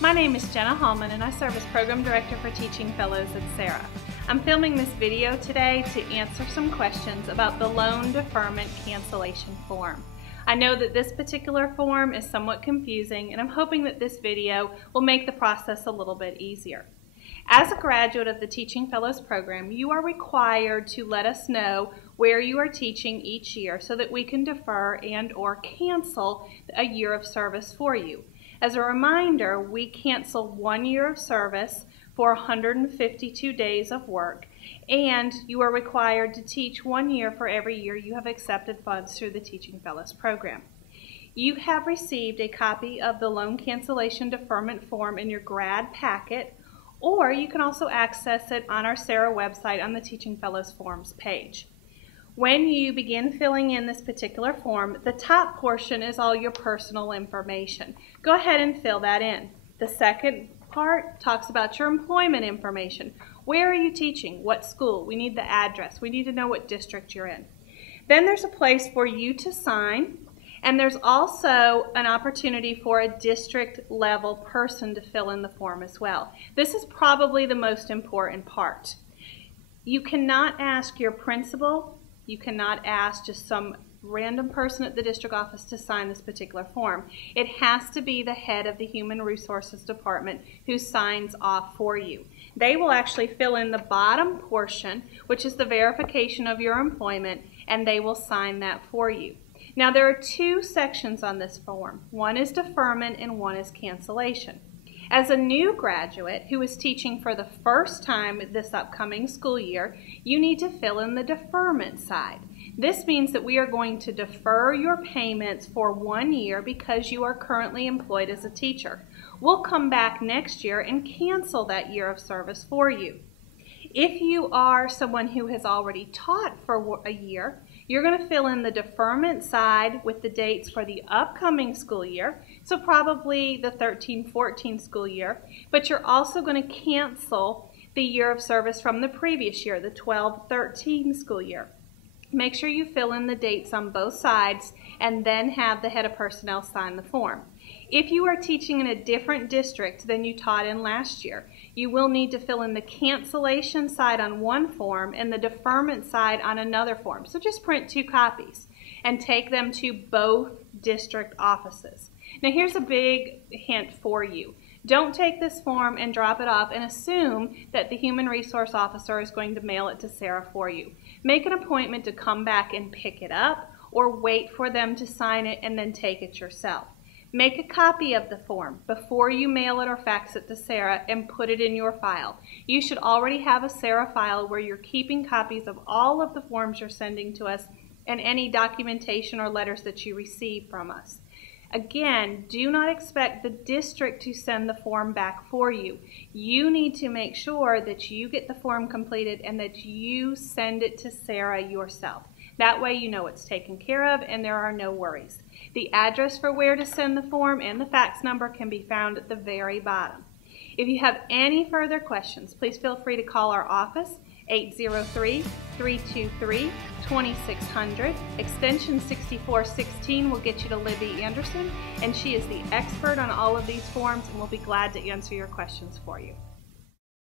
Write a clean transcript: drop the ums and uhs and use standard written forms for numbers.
My name is Jenna Hallman and I serve as Program Director for Teaching Fellows at Sarah. I'm filming this video today to answer some questions about the loan deferment cancellation form. I know that this particular form is somewhat confusing and I'm hoping that this video will make the process a little bit easier. As a graduate of the Teaching Fellows program, you are required to let us know where you are teaching each year so that we can defer and/or cancel a year of service for you. As a reminder, we cancel 1 year of service for 152 days of work, and you are required to teach 1 year for every year you have accepted funds through the Teaching Fellows program. You have received a copy of the loan cancellation deferment form in your grad packet, or you can also access it on our Sarah website on the Teaching Fellows Forms page. When you begin filling in this particular form, the top portion is all your personal information. Go ahead and fill that in. The second part talks about your employment information. Where are you teaching? What school? We need the address. We need to know what district you're in. Then there's a place for you to sign, and there's also an opportunity for a district level person to fill in the form as well. This is probably the most important part. You cannot ask your principal, you cannot ask just some random person at the district office to sign this particular form. It has to be the head of the Human Resources Department who signs off for you. They will actually fill in the bottom portion, which is the verification of your employment, and they will sign that for you. Now there are two sections on this form. One is deferment and one is cancellation. As a new graduate who is teaching for the first time this upcoming school year, you need to fill in the deferment side. This means that we are going to defer your payments for 1 year because you are currently employed as a teacher. We'll come back next year and cancel that year of service for you. If you are someone who has already taught for a year, you're going to fill in the deferment side with the dates for the upcoming school year, so probably the 13-14 school year, but you're also going to cancel the year of service from the previous year, the 12-13 school year. Make sure you fill in the dates on both sides and then have the head of personnel sign the form. If you are teaching in a different district than you taught in last year, you will need to fill in the cancellation side on one form and the deferment side on another form. So just print 2 copies and take them to both district offices. Now here's a big hint for you. Don't take this form and drop it off and assume that the human resource officer is going to mail it to Sarah for you. Make an appointment to come back and pick it up, or wait for them to sign it and then take it yourself. Make a copy of the form before you mail it or fax it to Sarah and put it in your file. You should already have a Sarah file where you're keeping copies of all of the forms you're sending to us and any documentation or letters that you receive from us. Again, do not expect the district to send the form back for you. You need to make sure that you get the form completed and that you send it to Sarah yourself. That way you know it's taken care of and there are no worries. The address for where to send the form and the fax number can be found at the very bottom. If you have any further questions, please feel free to call our office, 803-323-2600. Extension 6416 will get you to Libby Anderson, and she is the expert on all of these forms and will be glad to answer your questions for you.